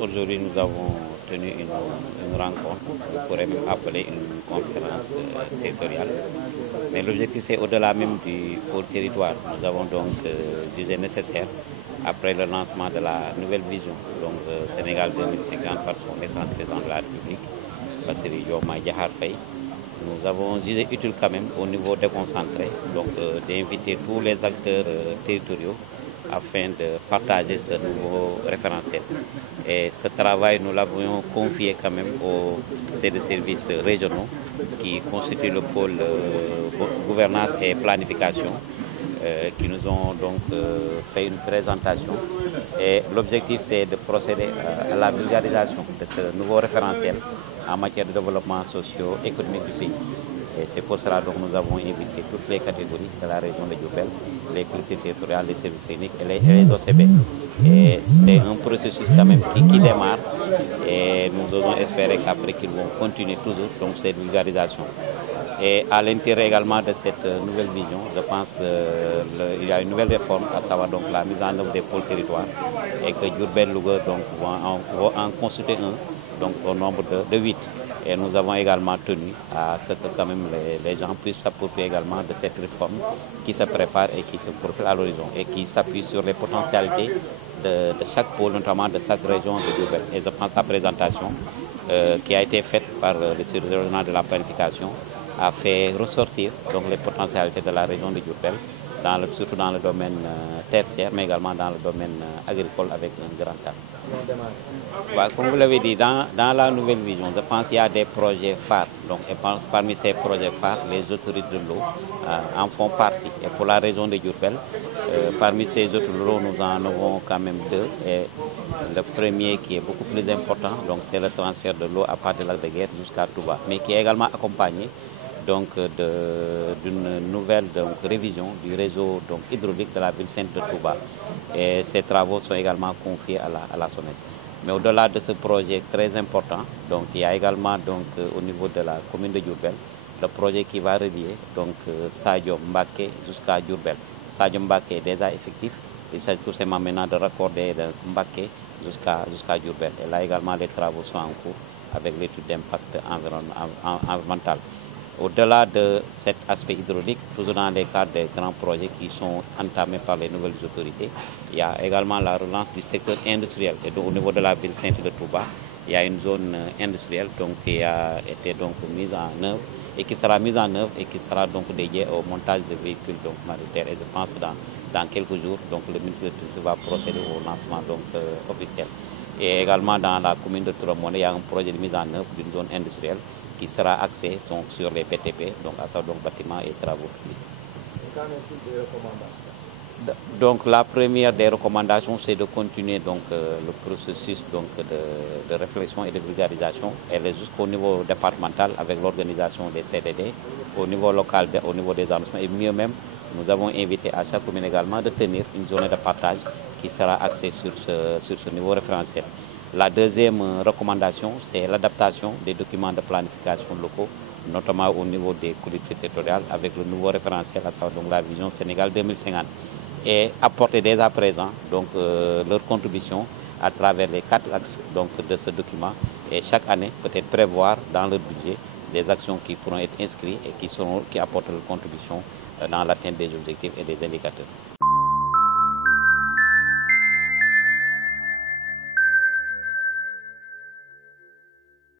Aujourd'hui, nous avons tenu une rencontre, on pourrait même appeler une conférence territoriale. Mais l'objectif, c'est au-delà même du pôle territoire. Nous avons donc jugé nécessaire, après le lancement de la nouvelle vision, donc Sénégal 2050 par son excellence président de la République, Bassirou Diomaye Diakhar Faye, nous avons jugé utile quand même au niveau déconcentré, donc d'inviter tous les acteurs territoriaux afin de partager ce nouveau référentiel. Et ce travail, nous l'avions confié quand même aux services régionaux qui constituent le pôle gouvernance et planification, qui nous ont donc fait une présentation. Et l'objectif, c'est de procéder à la vulgarisation de ce nouveau référentiel en matière de développement socio-économique du pays. Et c'est pour cela que nous avons invité toutes les catégories de la région de Diourbel, les collectivités territoriales, les services techniques et les OCB. Et c'est un processus quand même qui démarre et nous devons espérer qu'après qu'ils vont continuer toujours donc cette vulgarisation. Et à l'intérieur également de cette nouvelle vision, je pense qu'il y a une nouvelle réforme, à savoir donc la mise en œuvre des pôles territoires et que Diourbel Louga donc vont en constituer un donc au nombre de 8. Et nous avons également tenu à ce que quand même les gens puissent s'approprier également de cette réforme qui se prépare et qui se profile à l'horizon et qui s'appuie sur les potentialités de chaque pôle, notamment de chaque région de Diourbel. Et je pense que la présentation qui a été faite par le service régional de la planification a fait ressortir donc les potentialités de la région de Diourbel, surtout dans le domaine tertiaire, mais également dans le domaine agricole avec un grand A. Comme vous l'avez dit, dans la nouvelle vision, je pense qu'il y a des projets phares. Donc, et parmi ces projets phares, les autorités de l'eau en font partie. Et pour la région de Diourbel, parmi ces autres lots, nous en avons quand même deux. Et le premier qui est beaucoup plus important, donc c'est le transfert de l'eau à partir de lac de Guerre jusqu'à Touba, mais qui est également accompagné donc d'une nouvelle révision du réseau donc, hydraulique de la ville sainte de Touba. Et ces travaux sont également confiés à la SONES. Mais au-delà de ce projet très important, donc, il y a également donc, au niveau de la commune de Diourbel, le projet qui va relier donc, Sadio Mbaké jusqu'à Diourbel. Sadio Mbaké est déjà effectif. Il s'agit tout simplement maintenant de raccorder Mbaké jusqu'à Diourbel. Et là également, les travaux sont en cours avec l'étude d'impact environnemental. Au-delà de cet aspect hydraulique, toujours dans les cadres des grands projets qui sont entamés par les nouvelles autorités, il y a également la relance du secteur industriel. Et donc, au niveau de la ville sainte de Touba, il y a une zone industrielle donc, qui a été donc, mise en œuvre et qui sera mise en œuvre et qui sera donc dédiée au montage de véhicules donc, maritaires. Et je pense que dans quelques jours, donc, le ministre de l'Industrie va procéder au lancement donc, officiel. Et également dans la commune de Touramone, il y a un projet de mise en œuvre d'une zone industrielle qui sera axé donc, sur les BTP, donc à savoir donc, bâtiments et travaux publics. Qu'en est-il des recommandations? Donc la première des recommandations, c'est de continuer donc, le processus donc, de réflexion et de vulgarisation, jusqu'au niveau départemental avec l'organisation des CDD, au niveau local, au niveau des arrondissements, et mieux même, nous avons invité à chaque commune également de tenir une journée de partage qui sera axée sur ce niveau référentiel. La deuxième recommandation, c'est l'adaptation des documents de planification locaux, notamment au niveau des collectivités territoriales, avec le nouveau référentiel, à savoir donc la vision Sénégal 2050, et apporter dès à présent donc, leur contribution à travers les 4 axes donc, de ce document, et chaque année peut-être prévoir dans leur budget des actions qui pourront être inscrites et qui apportent leur contribution dans l'atteinte des objectifs et des indicateurs.